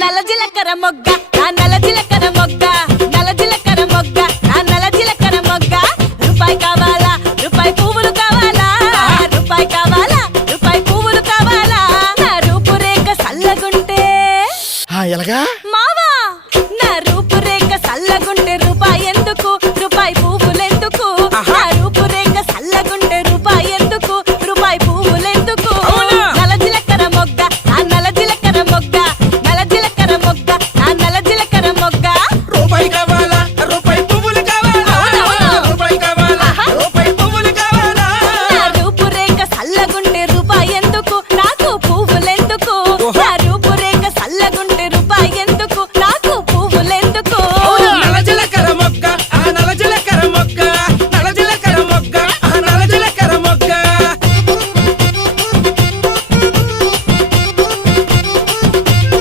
నల్ల జీలకర్ర మొగ్గ నా నల్ల జీలకర్ర మొగ్గ నల్ల జీలకర్ర మొగ్గ నా నల్ల జీలకర్ర మొగ్గ. రూపాయి కావాలా? రూపాయి పువ్వులు కావాలా? రూపాయి కావాలా? రూపాయి పువ్వులు కావాలా? నా రూపురేఖ సల్లగుంటే ఎలాగా?